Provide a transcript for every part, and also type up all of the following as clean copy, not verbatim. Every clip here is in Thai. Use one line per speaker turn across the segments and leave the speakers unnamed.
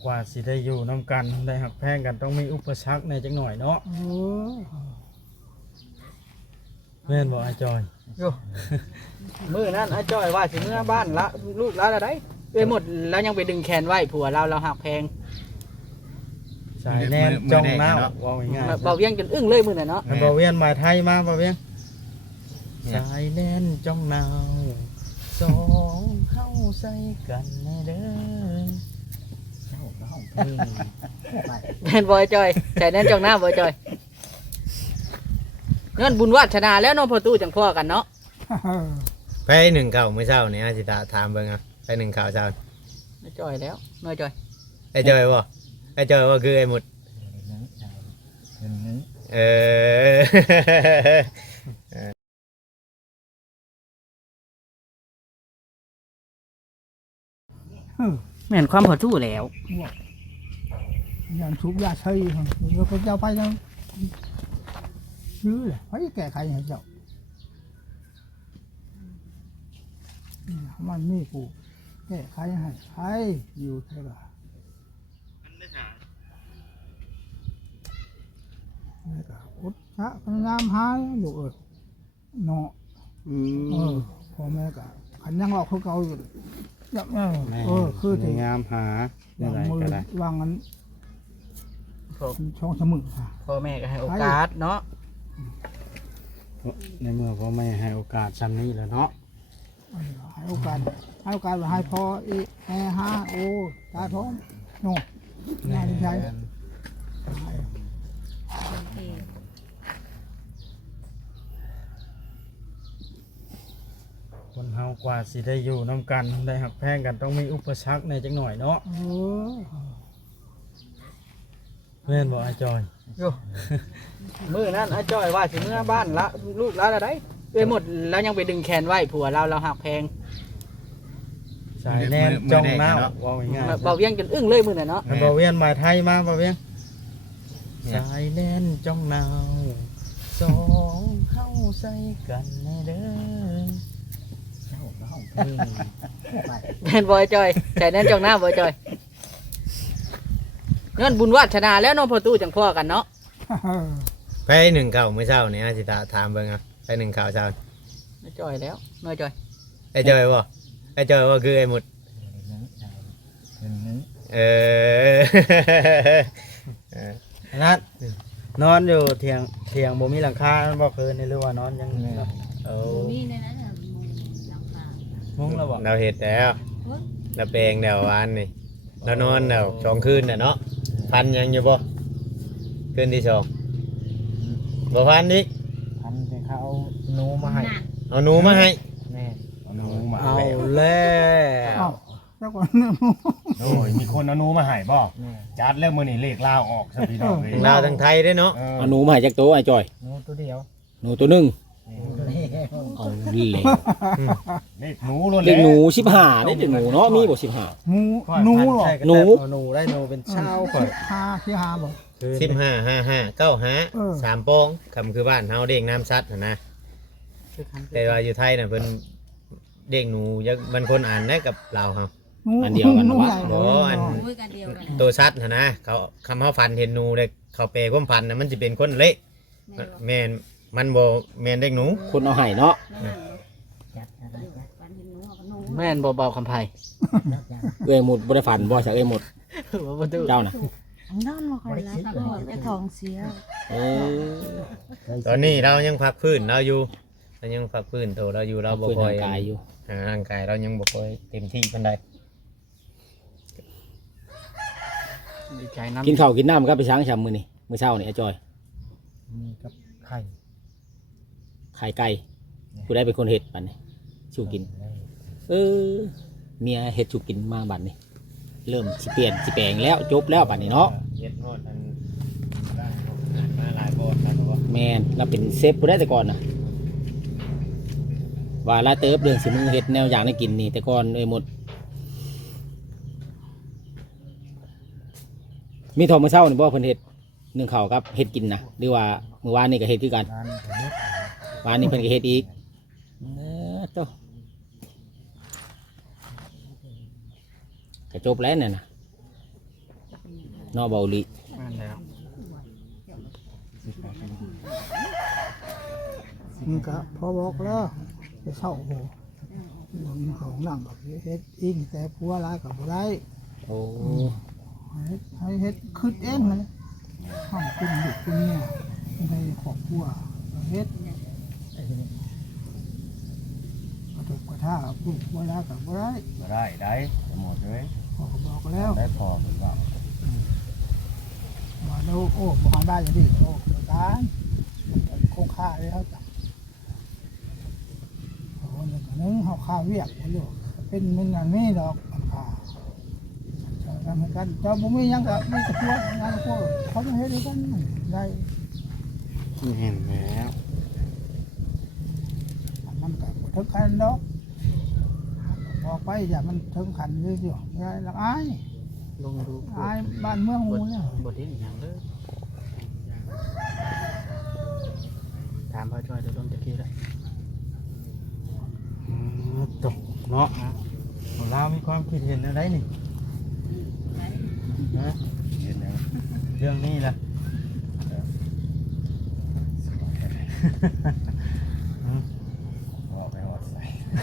กว่าสิได้อยู่นํกันได้หักแพงกันต้องมีอุปสรรคในจักหน่อยเนาะแม่นบ่อาจอย
โยมื้อนั้นอาจ้อยว่าสิเมื่อบ้านละลูกละอะไรไปหมดแล้วยังไปดึงแขนไว้ผัวเราหักแพง
สายแน่นจ้องหน้าว่าง่ายๆ
เบาเวียงจนอึ้งเลยมื้อน่ะเนาะ
มันบ่เวียนมาไทยมาบ่เวียงสายแน่นจ้องหน้าสองเข้าใส่กันแน่เด้อ
แม่นบ่จ้อยใจแน่นจ้องหน้าบ่จ้อยเงินบุญวาสนาแล้วเนาะพ่อตู้จังพ่อกันเนาะ
ไปหนึ่งข่าวเมื่อเช้านี่อาจิตาถามเบิ่งอ่ะไปหนึ่งข่าวเช้า
ไม่จ้อยแล้วน้อยจ้อย
ไอ้จอยว่าไอ้จอยว่าคือไอ้หมดเออ
แม่นความพ่อตู้แล้ว
อย่างสูบยาใช่ครับเราก็จะไปแล้วซื้อเลยไปแก้ไขให้เจ้ามันมีกูแก้ไขให้ใครอยู่ใช่ป่ะนี่ก็อุดชะพยายามหาอยู่เนาะพ่อแม่ก็ขันยังเราเขาเก่าอยู่ยับคือที่
งามหาอะไรก็ได้
วางนั้นช่องสมึงค่ะ
พ่อแม่ก็ให้โอกาสเนาะ
ในเมื่อพ่อแม่ให้โอกาสซ้ำนี้แล้วเนาะ
ให้โอกาสว่าให้พออีแอฮาโอตาท้องโน่งานใหญ่
คนเฮากว่าสิได้อยู่นํกันได้หักแพงกันต้องมีอุปสรรคในจักหน่อยเนาะแม่นบ่อาจอย
โยมื้อนั้นอาจ้อยว่าสิเมื่อบ้านละลูกละอะไรไปหมดแล้วยังไปดึงแขนไว้ผัวเราหักแพง
สายแน่นจ้องหน้าว่าง่ายๆ
เบาเวียงจนอึ้งเลยมื้อน่ะเนาะ
มันบ่เวียนมาไทยมาบ่เวียงสายแน่นจ้องหน้าสองเข้าใส่กันแน่เด้อ
แม่นบ่จ้อยใจแน่นจ้องหน้าบ่จ้อยเงินบุญวาสนาแล้วเนาะพ่อตู้จังพ่อกันเนาะ
ไปหนึ่งข่าวเมื่อเช้านี่อาจิตาถามเบิ่งอ่ะไปหนึ่งข่าวเช้า
ไม่จ้อยแล้วน้อยจ้อย
ไอ้จอยว่าไอ้จอยว่าคือไอ้หมดเออ
นัดนอนอยู่เถียงบ่มีหลังคาบ่คืนนี่หรือว่านอนยัง
มีในนั้นน่ะมุงหลังคา
มุ้งแล้วบ่
เราเห็ดแล้วเราแปลงแล้ววานนี่เรานอนแล้วสองคืนน่ะเนาะพันยังอยู่บ่คืนที่สองบ่พันดิ
พันแต่เขาเอาหนูมาให้
เอาหนูมาให้
แม่หนูมา
เอา
แล้ว
อ้าวแล้วก่อน
โอ้ยมีคนเอาหนูมาให้บ่จัดแล้วมื้อนี้เลขลาวออกซะพี่น้องเอ้ย
ลาวทั้งไทยได้เนาะ
เอาหนูมาให้จักตัวไอ้จอย
หนูตัวเดียว
หนูตัวหนึงเอาเหลว
เลขหนูล้วน
เด็กหนู15ได้เด็กหนูเนาะมีบ่15
หนูหรอ
หนู
หนูได้หนูเป็นเช้าข่อย
หาที่หาบ่
15 55 95 3ปองคำคือบ้านเฮาเด้งน้ำซัดน่ะนะแต่ว่าอยู่ไทยน่ะเพิ่นเด้งหนูยังมันคนอ่านได้กับเราเฮา
อันเดียวกัน
หนู
วะ
ใหญ่
บ่อัน
โอ้ยกันเดียวกัน
ตัวซัดนะเขาคำเขาฟันเห็นหนูเลยเขาเปรความฟันนะมันจะเป็นคนเละแม่นมันโบแม่นเด็กหนู
คนเอาให้เนาะ
แม่นบ่เบาคำไผ
เอ้ยหมดบ่ได้ฝันบ่จากเอ้ยหมด
บ่ตู้
เจ้าน่ะ
นอนมาคอยรับก็ไอ้ท้องเสีย
เออ
ตอนนี้เรายังพักพื้นเราอยู่เรายังพักพื้นโตเราอยู่เราบ่
คุย
ค่อ
ทาย งกายอยู่
ร่างกายเรายังบ่ค่อยเต็มที่ปานใด
ดีใจนำ
กินข้าวกินน้ำก็ไปช้างชำมื้อนี้มื้อเช้านี่ไอ้จอย
มีกับไข่
ไข่ไก่ผู้ใดเป็นคนเฮ็ดบัดนี้สู่กิน เออเมียเฮ็ดสู่กินมาบัดนี้เริ่มสิเปลี่ยนสิแปลงแล้วจบแล้วบัดนี้เนาะ
เฮ็ดฮอดอันมาหลายบ่แล้วก็
แม่นเราเป็นเซฟผู้ใดแต่ก่อนน่ะว่าลาเติบเรื่องสิมือเฮ็ดแนวอย่างให้กินนี่แต่ก่อนเอ้ยหมดมีทอมื้อเช้านี่บ่เพิ่นเฮ็ดนึ่งข้าวกับเฮ็ดกินนะหรือว่ามื้อวานนี่ก็เฮ็ดคือกัน
ร้านแบบนี้
วานนี้เพิ่นก็เฮ็ดอีกโตก็จบแล้วเนี่ยนะเนาะเบาลิ
นั่นแล้ว
มันก็พอบอกแล้วไปเช่าโหของนั่งกับเฮ็ดอิงแต่ผัวร้ายกับบ่ได้
โอ้
ให้เฮ็ดคืดเองเลยห้องคุณลูกคุณเนี่ยในครอบครัวเฮ็ดกระตุกกระท่าลูกบ่ได้กับบ่ได้
บ่ได้ได้หมดเลย
พอก็บอกแล้ว
ได้พอเหมือนว่า
มาดูโอ้บ่หาได้อย่างนี้โอ้เกิดการโคงค่าเลยครับโอ้นี่ก็นึงเฮาค่าเวียกบ่รู้เป็นมันอันนี้ดอกค่าทำกันเจ้าบ่มีหยังก็มีแต่พวกงานพวกเขาจะเฮ็ดด้วยกันได้
เห็นแล้ว
มันก็บ่ถึงขันดอกบอกไปอย่ามันถึงขันเรื่อยๆอย่าละอาย
ลงดู
อายบ้านเมืองหมู่เนี่ย
บทที่หยังเลยถามพ่อจ้อยเดี๋ยวลงจะคิดแล้ว
ตกเนาะของเรามีความคิดเห็นอะไรนี่นะ
เห็นแล้ว
เรื่องนี้ล่ะ
บอกไปหอดใส่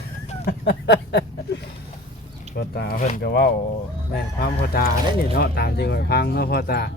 พ่อตาเพิ่นก็เว้าแม่นความพ่อตาได้นี่เนาะตามจริงไว้พังเนาะพ่อตา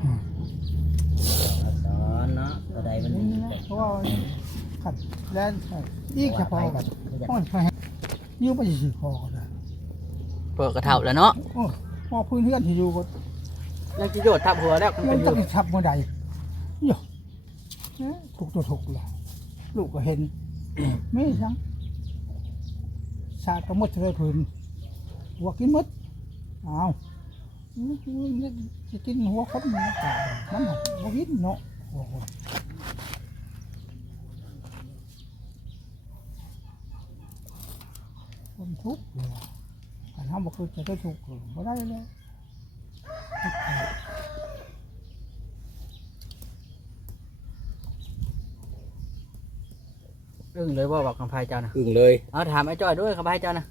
สอนเนาะตัวใดมัน
นี่นะเพราะว่าขัดแล่นอีกเฉพาะกันโอ้ยไปยืมไปสิพอก็ได้
เปิดกระเท่าแล้วเนาะ
โอ้พอพื้นเฮือนที่อยู่ก็
แล้วกิโยชน์ทับหัวแล้วมัน
มั
เป็น นอ
ต้
ยู่
องทับเมื่อใดโย่ถูกตัวถูกเลยลูกก็เห็นไม่ซังชาติก็หมดเลยพื้นหัวกินหมดอ้าวจะกินหัวคนมันก็มันบ่กินเนาะโอ้โหคนทุกข์เลยแต่ถ้าบอกคือจะได้ถูกข์ก็ได้เลย
อึ้งเลยว่าบอกคำพายเจ้านะ
อึ้งเลย
เอาถามไอ้จ้อยด้วยคำพายเจ้านะ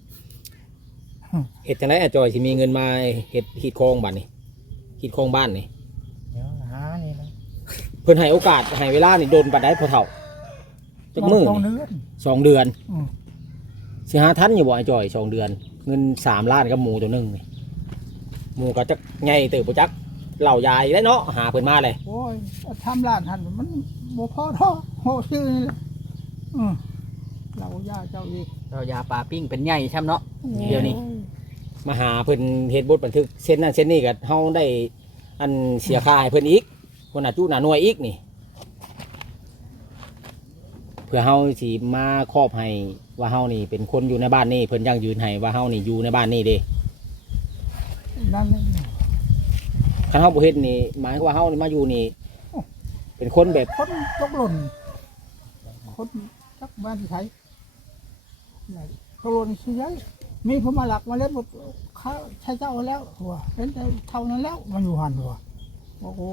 เฮ็ดจังได๋อาจอยสิมีเงินมาเฮ็ดขีดคลองบัดนี้ขีดคลองบ้านนี่
เดี๋ยวหานี่นะ
เพิ่นให้โอกาสให้เวลานี่โดนปานใดพอเฒ่าจักมื้อ
ต้อง
นี่
เนื้อ
2 เดือน
อืม
สิหาทันอยู่บ่ไอ้จอย2 เดือน เงิน3 ล้านกับหมูตัวหนึงนี่หมูก็จักใหญ่เติบบ่จักเหล่ายายได้เนาะหาเพิ่นมาเลย
โอ้ยทำร้านหันมันบ่พอท่อโหชื่อนี่แหละเราย่าเจ้าอีก
เรายาปลาปิ้งเป็นใหญ่ใช่ไหมเนาะ เดี๋ยวนี้
มาหาเพิ่นเฮ็ดบทบันทึกเส้นนั้นเส้นนี้ก็เฮาได้อันเสียค่าให้เพิ่นอีกคนน่ะจุหน้าหน่วยอีกนี่ เพื่อเฮาสิมาครอบให้ว่าเฮานี่เป็นคนอยู่ในบ้านนี่เพิ่นยังยืนให้ว่าเฮานี่อยู่ในบ้านนี่เด้
นั่นนี่
คันเฮาบ่เฮ็ดนี่หมายความว่าเฮานี่มาอยู่นี่เป็นคนแบบ
คนตกหล่นคนจักบ้านที่ไทยตกหล่นสิยัยมีผู้มาหลักมาแล้วบอกเขาใช้เจ้าแล้วหัวเป็นแต่เท่านั้นแล้วมันอยู่หันหัวโอ้โห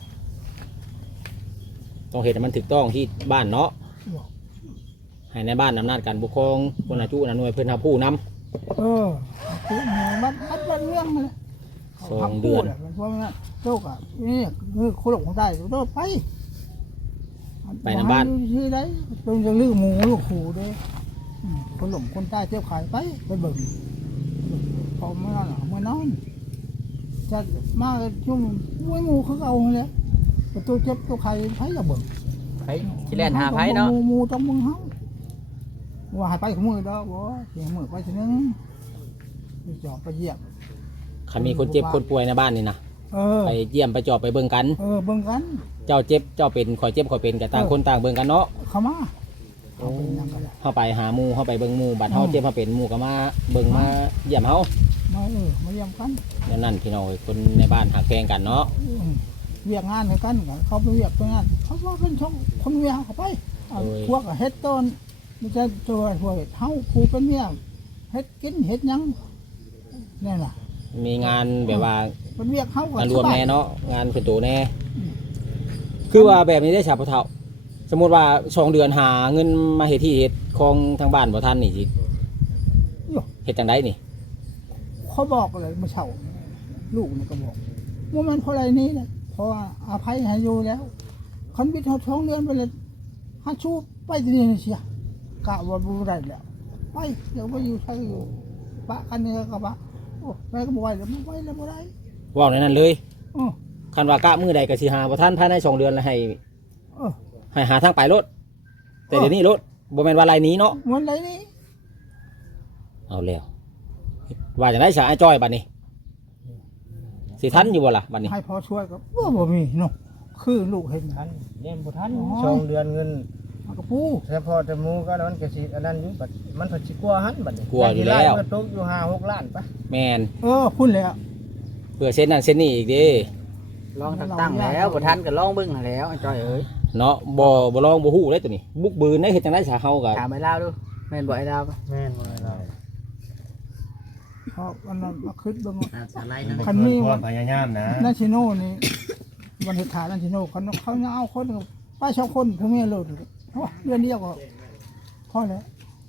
ต้องเฮ็ดให้มันถูกต้องที่บ้านเนาะ
บอก
ให้ในบ้านอำนาจการปกครองคนน่ะจุหน้าหน่วยเพิ่นหาผู้นำ
คือมันเรื่องเลย
2 เดือน
เพราะว่าโลกอ่ะนี่คือคนหลงได้โลกไป
ไปนำบ้าน
ชื่อได้ตรงจะลือหมูลูกขู่เด้คนหลงคนใต้เที่ยวขายไปเบิ่งพอเมื่อนอนจะมาช่วงมวยหมูเขาเอาเลยประตูเจ็บตัวใครไผ่กับเบิ่ง
ไผชิแลนหาไผเนาะ
หมูต้องมึงเฮาว่าหายไปของมือเด้อบ่เสียมือไปทีนึงไปจอบไปเยี่ยม
คันมีคนเจ็บคนป่วยในบ้านนี่นะ ไปเยี่ยมไปจอบไปเบิ่งกัน
เบิ่งกัน
เจ้าเจ็บเจ้าเป็นข่อยเจ็บข่อยเป็นก็ต่างคนต่างเบิ่งกันเนาะ
เข้ามาเอาเป็นยังก็ได้
เฮาไปหาหมู่เฮาไปเบิ่งหมู่บัดเฮาเจ็บเฮาเป็นหมู่ก็มาเบิ่งมาเยี่ยมเฮา
มาเยี่ยมกัน
แล้วนั่นพี่น้องเอ้ยคนในบ้านหักแพงกันเนาะ
เวียกงานให้กันเขาไปเวียกตรงนั้นเขาว่าเป็นช่องคนเวียกเขาไปพวกเฮ็ดต้นมันจะตัวหัวเฮาครูเป็นเมียเฮ็ดกินเฮ็ดยังนี่น่ะ
มีงานแบบว่า
เป็นเวียกเฮาก็
งานรวมแน่เนาะงานเป็นตัวแน่คือว่าแบบนี้ได้ชาวพะเฒ่าสมมุติว่า2 เดือนหาเงินมาเฮ็ดที่เฮ็ดของทางบ้านบ่ทันนี่สิเฮ็ดจังไดนี่
เขาบอกเลยเมื่อเช้าลูกนี่ก็บอกว่ามันเพราะอะไรนี้นะเพราะว่าอภัยให้อยู่แล้วคันบิดเขาท้องเดือนไปเลยฮัชูไปที่นี่เสียกะว่าบูได้แล้วไปเดี๋ยวไปอยู่ใช่อยู่ปะกันเนี่ยกับปะโอ้ไปก็บ่ไหวแล้วบ่ไหวแล้วบ่ได้
เว้าในนั้นเลย
อ๋อ
คันว่ากะมื้อใดก็สิหาบ่ทันภายใน2 เดือนแล้วให้
เออ
ให้หาทางไปรถแต่เดี๋ยวนี้รถบ่แม่นว่าไรนี้เนาะ
มันไรนี่
เอาแล้วว่าจังได๋ซะไอ้จ้อยบัดนี้สิทันอยู่บ่ล่ะบัดนี้
ให้พอช่วยก็บ่มีเนาะคือลูกเห็น
ทันเล่นบ่ทัน
โอ้ย
สองเดือนเงิน
มันก็ปู
แต่พอแต่หมูก็นั้นก็สิอันนั้นอยู่บัดมันก็สิกลัวหันบัดนี้
กลัวอยู่แล้ว
มันตกอยู่5-6 ล้านปะ
แม่น
พุ่นแล้ว
เพื่อเส้นนั้นเส้นนี้อีกเด้
ลองตั้งแล้วบ่ทันก็ลองเบิ่งหั่นแล้วไอ้จ้อยเอ้ย
เนาะบ่ลองบ่ฮู้เลยตัวนี้บุกบืนได้เฮ็ดจังได๋ซะเฮาก็
ถามไอ้ลาวดูแม่นบ่ไอ้ลาวปะ
แม่นบ่ล่ะ
เพราะวันนั้นมาคิดเบิ่งว่า
สไลด์นะ
คันนี้
ค
วั
วาน มพยายามนะ
นาชิโน่นี่วันเหตุการณ์นาชิโน่เขาจะเอาคนไป2 คนผู้เมียโลดโอ้เดือนเดียวก็พอแล้ว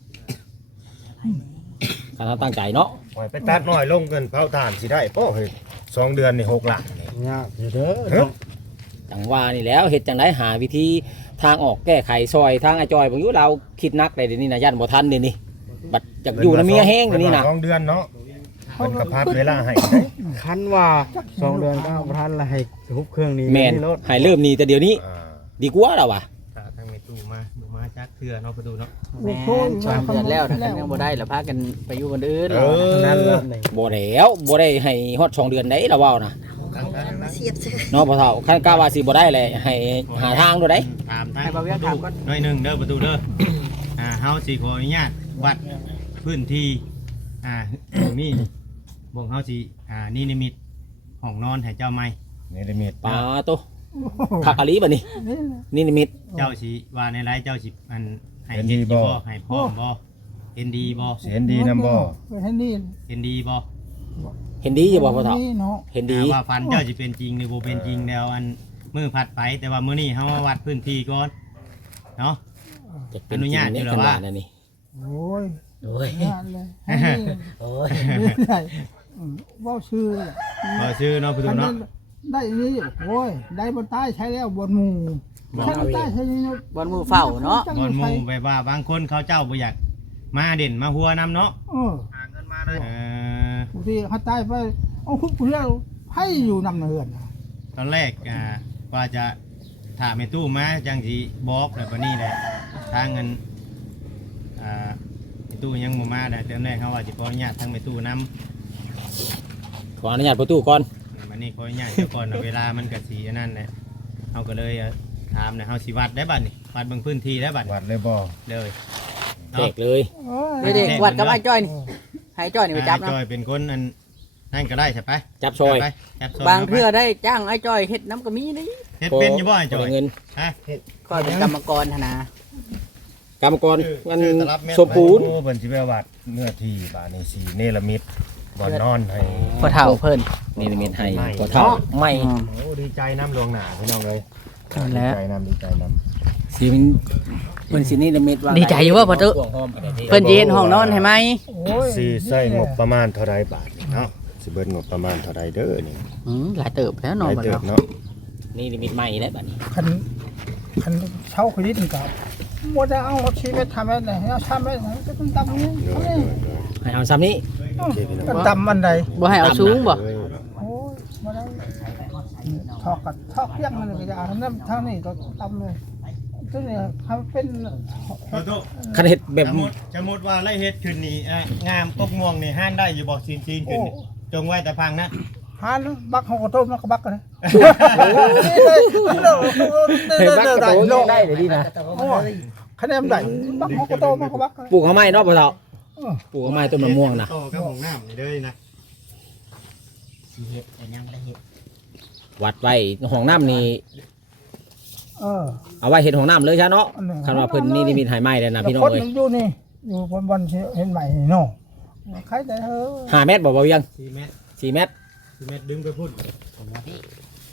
การตั้งใจเนาะ
ปล่อยไปตัดน้อยลงเกินเผาถ่านสิได้ป่เฮ้ย2 เดือนนี่6 ล้านนี่
ยากอยู่เด้อ
เฮ้ย
จังว่านี่แล้วเฮ็ดจังได๋หาวิธีทางออกแก้ไขซอยทางไอ้จ้อยบ่อยู่เราคิดนักได้เดี๋ยวนี้นะย่านบ่ทันเดี๋ยวนี้บัดจักอยู่นำเมียแห้งเดี๋ยวนี้นะ
2 เดือนเนาะเพิ่นก็พัดเวลาให้
คันว่า2 เดือนก็บ่ทันละให้ทุบเครื่องนี้
แม่น
รถ
ให้เริ่มนี่แต่เดี๋ยวนี้
อ่า
ดีกว่าแล้วว่ะ
ถ้าทางในตู้มาดูมาจักเทื่อเนาะไปดูเนาะ
แม่นสามเดือนแล้วถ้ายังบ่ได้แล้วพากันไปอยู่คนอื่น
เออ
นั่นละนี่
บ่แล้วบ่ได้ให้ฮอด2 เดือนได้ละเว้านะ
เสียบซื้อ
เนาะพ่อเฒ่าคันกะว่าสิบ่ได้เลยให้หาทางดูได้
ตามทาง
ให้บ่าวเวียงถามก่อน
หน่อยหนึงเด้อประตูเด้อเฮาสิขออนุญาตวัดพื้นที่นี่บ่งเฮาสินี่นิมิตห้องนอนให้เจ้าใหม่
นี่ได้มี
ปาโตคักอะลีบัดนี้
นี่แหละ
นี่นิมิต
เจ้าสิว่าในไลฟ์เจ้าสิอันให้เฮ็ดอยู่บ่ให้พร้อมบ่เห็นดีบ่
เสียนดีนำบ่
เห็นนี่
เห็นดีบ่
เห็นดีอยู่บ่พ่อเฒ่า
นี่เนาะ
เห็นดี
ว่าฟันเจ้าสิเป็นจริงหรือบ่เป็นจริงแล้วอันมือผัดไปแต่ว่ามื้อนี้เฮามาวัดพื้นที่ก่อนเนาะ
จะเป็น
อนุญาตอยู่เหรอ
จริง
วะ
นั่นนี่
โอ้ย
โอ้ย
งานเลยให้นี่
โอ้ย
ได้ว่าชื่อ
ขอชื่อเนาะประตูเนาะ
ได้นี่โอ้ยได้บนใต้ใช้แล้วบนหมู่ใช้บนใต้ใช้นี่
บอนมือเฝ้าเนาะ
บอนหมู่แบบว่าบางคนเขาเจ้าบ่อยากมาเด่นมาหัวนํเนาะ
หาเงินมาเลย
บางทีเขาตายไปเอาคุกเพื่อให้อยู่นำเนิน
ตอนแรกว่าจะถามแม่ตู้มาจังสิบอกแล้วบัดนี้แหละทางเงินแม่ตู้ยังบ่มาได้เดือนแรกเขาว่าสิขออนุญาตทางแม่ตู้นํ
ขออนุญาตประตูก่อน
บัดนี้ขออนุญาตเจ้าก่อนเวลามันก็สิอันนั้นแหละเฮาก็เลยถามนะเฮาสิวัดได้บัดนี้วัดเบิ่งพื้นที่ได้บัด
วัดเลยบ่
เลย
แจกเลย
ไม่ได้วัดกับไอ้จ้อยนี่ให้จ้อยนี่ไปจับนะ
จอยเป็นคนอันนั่นก็ได้ใช่ปะ
จับซอย
ไปจับซอย
บางเทื่อได้จ้างไอ้จ้อยเฮ็ดน้ำกระมีนี่
เฮ็ดเป็นอยู่บ่ไอ้จอย
เงิน
ฮะ
คอยเป็นกรรมกรธนาก
รรมกรมัน
ตลับเม็ด
สมปูน
โอ้เพิ่นสิไปวัดเนื้อที่บาดนี้สิเนรมิตบ่อนนอนให้
พอเฒ่าเพิ่น
นี่นิมิตให้พ่อเฒ่าไม่
โอ้ดีใจน้ำลวงหน้าพี่น้องเลย
นั่นแหละ
ดีใจน้ำ
สิมันสินี่นิมิตว่า
ดีใจอยู่ว่าพ่อตุ๊ เพิ่นสิเฮ็ดห้องนอนให้ไหม
สิใช้งบประมาณเท่าใดบาทนี่เนาะสิเบิดงบประมาณเท่าใดเด้อนี่
หลายเติบแล้ว
ห
เนาะ
ลาย
บัด
เติบ
เนาะ
เนาะ
นี่นิมิตใหม่ได้บัดนี้
คันเช่าคดิตกับว่าจะเอาชีวิตทำอะไรเอาทำอะไรก็ต้องตำนี้
โดยโดยโดย
ให้เอาซ้ำนี้
โอเคพี่น้อง
ก็ตำอันใด
บ่ให้เอาสูงบ่
เอ้ย
โอ้ยมาได้ทอกกับทอกเพียงมันเลยจะเอาน้ำทางนี้ก็ตำเลยตัวนี้ทำเป็น
ขอโทษ
คันเฮ็ดแบบ
สมมุติว่าไล่เฮ็ดขึ้นนี่งามกกม่วงนี่ห้านได้อยู่บ่ซีนขึ้นนี่จงไว้แต่พังนะ
หานบักเขาก็ต้มแล้วก็บักกันเลย
เห็นบักกระโตได้เลยดีนะ
คะแนนได้บักเขาก็ต้มแล้วก็บักกัน
ปลูกข้าวไม้เนาะพ่อเฒ่าปลูกข้าวไม้ต้นมะม่วงนะ
โตกับของน้ำนี่เด้อนะ
เฮ็ดแต่ยังไม่ได้เฮ็ด
วัดไว้ห้องน้ำนี่
เ
เอาไว้เฮ็ดห้องน้ำเลยใช่เนาะคันว่าเพิ่นนี่นิมิตให้ไม้แล้วนะพี่น้อง
คน
เอ้ย
อยู่นี่อยู่บนเห็นใหม่เนาะใครแต่เฮ้อ
5 เมตรบ่เวียง
4 เมตร
4 เมตร
4 เมตรดึงไปพุ่น
ผมว่าพี่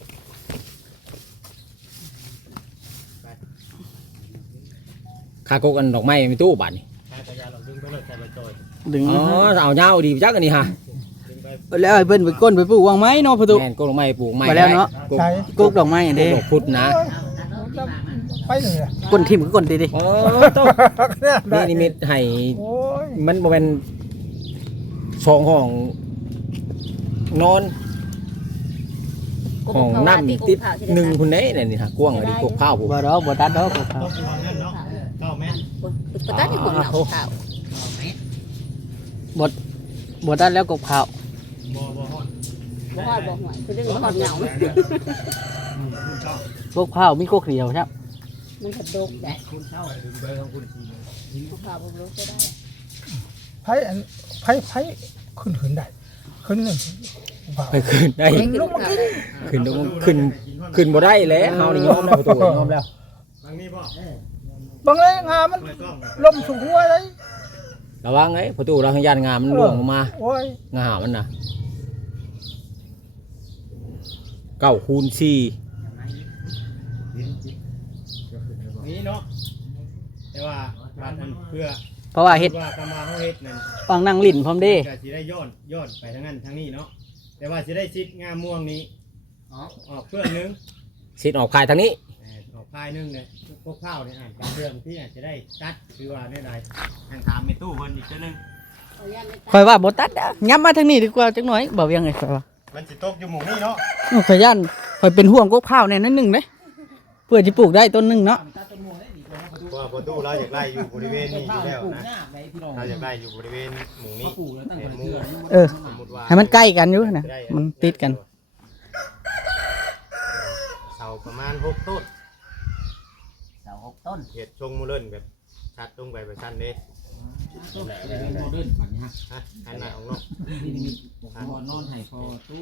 คากกอันดอกไม้มีตู้บาดนี่
ถ้าจะยาเราดึงไปเลยใส่ใบจอย
ดึง
อ๋อเอายาวดีจักอันนี้ฮะ
ดึงไป
แล้วไอ้เพิ่นไปก้นไปปลูกวางไม้เนาะประตู
แม่นก็ลงไม้ปลูกไม้
ไปแล้วเนาะ
ปลูก
ใช่
กุ๊กดอกไม้อัน
ปลู
นี้
กดอกพุธนะ
ไปเลยอะ
ก้นทิ่มก็ก้นตีดิ
โอ้ต้องนี่นิมิตให้
โอ้ย
มันบ่แม่นสองห้องนอนห้องน้ำติดหนึ่งพุ่นเด้เนี่ยนี่ฮะกว้างอันนี้พวกข้าวพวก
บ่ดอกบ่ตัดดอกบ่ครับ
ต้องสิว่างั้นเนาะเก้าแม่น
ปตัดที่คนเอาข้าว
บ่ตัดแล้วกบข้าว
บ่ฮอด
บ่ฮอดบ่หวยคือเรื่องบ่ฮอดเหงาก
บข้าวมีกกเดียวครับ
มันถัดดกแดดข้าวบ่รู้จะได้
ไผขึ้นได้ขึ้นหนึ่ง
ไปขึ้นได้
เด็กกินข้าวได้
ขึ้นลงขึ้นบ่ได้แล้วเฮานี่ยอมแล้วประตูยอมแล้ว
ทางนี้บ่
บางเลยงามัน
เปิดกล้อง
ลมสูงหัวเลย
ระวังไอ้ประตูเราทางยานงามมันล่วงลงมา
โอ้ย
งามันน่ะ9 คูณ
นี้เนาะแต่ว่าบาดมันเพื่อ
เพราะว่าเฮ็ด
ว่ากำมาเฮาเฮ็ดนั่น
ฟังนั่งลิ้นพร้อมเด้
ก็สิได้ย้อนไปทางนั้นทางนี้เนาะแต่ว่าสิได้ซิดงามม่วงนี้ออกเพื่อนนึง
10สิออกขายทางนี้
ออกพายนึงเนี่ยพวกข้าวเนี่ยการเดิมที่อาจจะได้ตัดคือว่าได้ไรทางถามในตู้เพิ่นอีกเจ้านึง
เอาย่านไม่
ข่อยว่าบ่ตัดอะย้ำมาทางนี้ดีกว่าจักหน่อยบ่เวียงไงข่อยว่า
มันสิตกอยู่หมู่นี้เนาะ
ข่อยย่านข่อยเป็นห่วงกบข้าวแน่นั่นหนึงเด้เพื่อสิปลูกได้ต้นหนึงเนาะ
เพราะว่าประตูเราอยากไล่อยู่บริเวณนี้อยู่แล้วนะเราอยากไล่อยู่บริเวณหมู่นี้หมู่
เออ
สมมุติว่า
ให้มันใกล้กันอยู่นะมันติดกัน
เสาประมาณ6ต้น
เสา6ต้น
เห็ดชงมูเล่นแบบชัดลงไปแบบชั้นเด้ฮะอันหน้าของนก
นอนให้พอตู้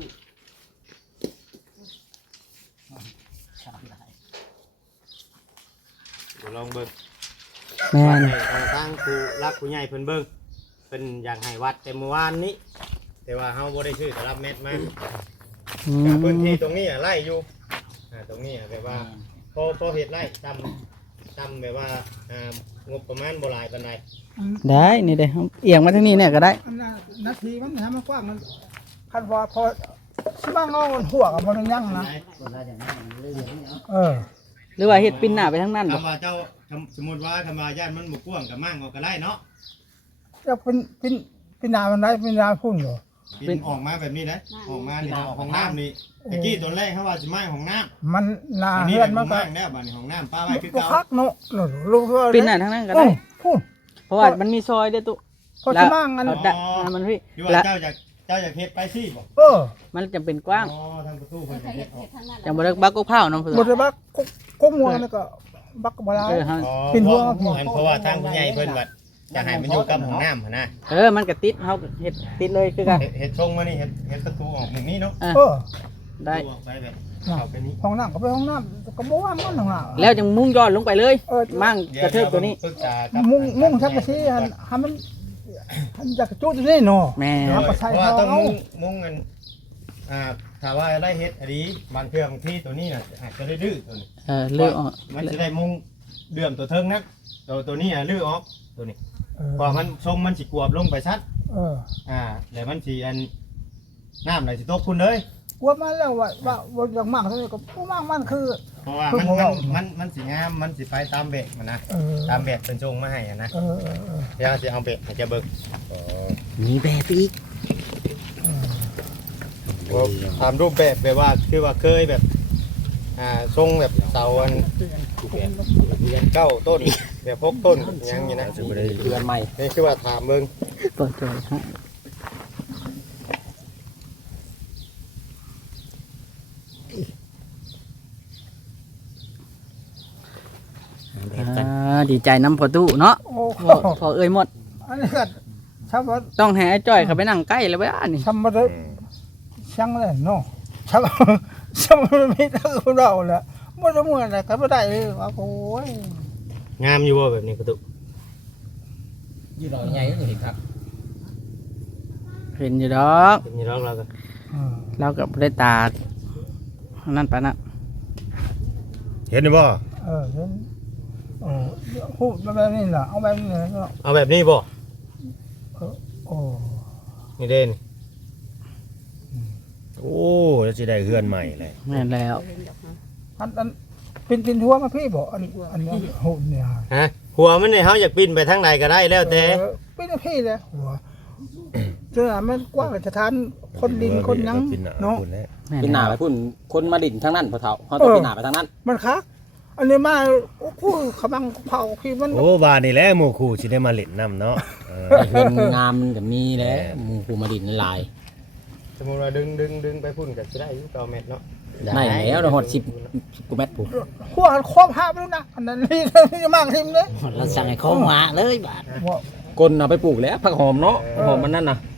เดี๋ยวลองเบิ่ง
แม่น
ทางครูรักครูใหญ่เพิ่นเบิ่งเพิ่นอยากให้วัดแต่เมื่อวานนี้ แต่ว่าเฮาบ่ได้ซื้อแต่รับเม็ดมา
อื
พื้น
ม
ที่ตรงนี้ไล่อยู่ตรงนี้แบบว่าพอเห็ดไล่จำแบบว่างบประมาณโบราณปานใด
ได้นี่เด้เอียงมาทางนี้เนี่ยก็ได้
อันนั้นนาทีมันทำมันกว้างมันคันว่าพอสิบ้างเอาหัวกับมันยังนะเออ
หรือว่าเฮ็ดปิ้นหน้าไปทางนั้นบ่
คำว่าเจ้าสมมติว่าคำว่าญาติมันบุกพ่วงกับมั่งออกก็ไล่เนาะ
จะเป็นนามันได้เป็นนาพุ่นเหรอ
เป็นออกมาแบบนี้นะออกมานี่ออกของน้ำนี่ตะกี้ตอนแรกเขาว่าจะไม่ของน้ำ
มันนา
อันนี้
เฮือ
เป็น น
มันก็
มั่งแล้วบ้านของน้ำป้าไว้คือ
บ่
เก่า
คักเนาะลูก
ปิ้นหน้าทางนั้นก็ได้
พุ่น
เพราะว่ามันมีซอยเด้อตุ
พอจะมั่งอัน
เอาได้มันพี่
ที่ว่า
และ
เจ้าอยากเฮ็ดไปสิบอก
มันจะเป็นกว้าง
อ๋อทางประตูคน
ถ้า
เฮ็
เฮ็
ด
ดทางนั้น
จังบ่ได้บักกบข้าวเนาะเพิ่น
หมดเลยบักก้มหัวแล้วก็บักบ่ได้
เออฮะ
เป็นหัว
เพราะว่าทางผู้ใหญ่เพิ่นว่าจะให้มันอยู่กับของน้ำนะ
เออมันก็ติดเฮาเฮ็ดติดเลยคือกัน
เฮ็ดชงมานี่เฮ็ดประตูออกอย่างนี้เนาะ
อ่ะ
เออ
ได้
ออกไปแบบเข้าไปนี้
ห้องน้ำก็ไปห้องน้ำก็บ่ว่ามันห้องน้ำ
แล้วจังมุ่งย้อนลงไปเลย
เออ
มั่งกระเทิบตัวนี้
ปรึกษากับ
มุ่งทักกะซีให้มันอยากจุดนี่เนาะ
แม่
เพราะว่าต้องมุ่งกันถ้าว่าได้เฮ็ดอันนี้บางเครื่องที่ตัวนี้น่ะอาจจะได้ดื้อตัวนี้
เลือกออก
มันจะได้มุ่งเดือมตัวเทิงนักตัวนี้ลื้อออกตัวนี้พอมันทรงมันสิกวบลงไปชัด แล้วมันสิอันน้ำไหลสิตกคุณเลย
กลัวมาแล้วว่าอย่างมากเท่านี้ก็ผู้มากมันคือ
เพราะว่ามันสิงามมันสิไปตามเบรกมันนะตามเบรกเป็นชงมาให้นะเดี๋ยวจะเอาเบรกให้จะเบิก
มีแบบอีก
ตามรูปแบบว่าคือว่าเคยแบบทรงแบบเสาอัน9 ต้นแบบ6 ต้นอย่างนี้นะ
เดือนใหม่
นี่คือว่าถามเบิ่ง
เปิดตัวฮะ
แบบกัน
ดีใจน้ำพอตู้เนาะ
โอ้
พอเอ้ยหมด
อันนี้ก็ชาวบ้าน
ต้องให้ไอ้จ้อยเข้าไปนั่งใกล้แล้วเว้ยอันนี้
ทำมาได้ช่างเลยเนาะชาวไม่ได้เราแหละไม่ได้เมื่อไหร่ก็ไม่ได้เลยว่าโอ้ย
งามอยู่บ่แบบนี้กระตุก
ยืดหน่อยใหญ่ก็เห็นครับ
เห็นอยู่ดอก
เป็นยี่ร้องเราก็
เราก็บ่ได้ตานั่นปะนะ
เห็นบ่
เห็นโอ้พูดแบบนี้แหละเอาแบบนี้ก็
เอาแบบนี้บ่
โอ้
นี่เด่น
โอ้แล้วสิได้เฮือนใหม่เลย
แม่นแล้ว
อันเป็นหัวมาพี่บอกอันนี้หุ่นเนี่ย
ฮะหัวมันนี่เฮาอยากปิ้นไปทางใดก็ได้แล้วแต่
เป็นพี่เลยหัวเจอมันกว้างสถานคนดินคนหยังเนาะ
เป็นหน้าไปพุ่นคนมาดินทางนั้นพ่อเฒ่าเขาต้องเป็นหน้าไปทางนั้น
มันคักอันนี้มาโอ้โหขบังเผาพี่มัน
โอ้บาดนี่แหละหมู่คู่สิได้มาเล่นน้ำเนาะเออ
เฮือนงามมันก็มีแหล้วหมู่ผู้มาดินหลาย
สมมุติว่าดึงไปพุ่นก็สิได้อยู่9เมตรเนาะ
ได้แล้วฮอด10กว่าเมตรพุ่น
หัวครอบห้าไปแล้วนะอันนั้นนี่มากทิมเลย
เราสั่งให้เข้ามาเลยบาด
ว่า
กลเอาไปปลูกแล้วผักหอมเนาะผักหอมมันนั่นน่ะ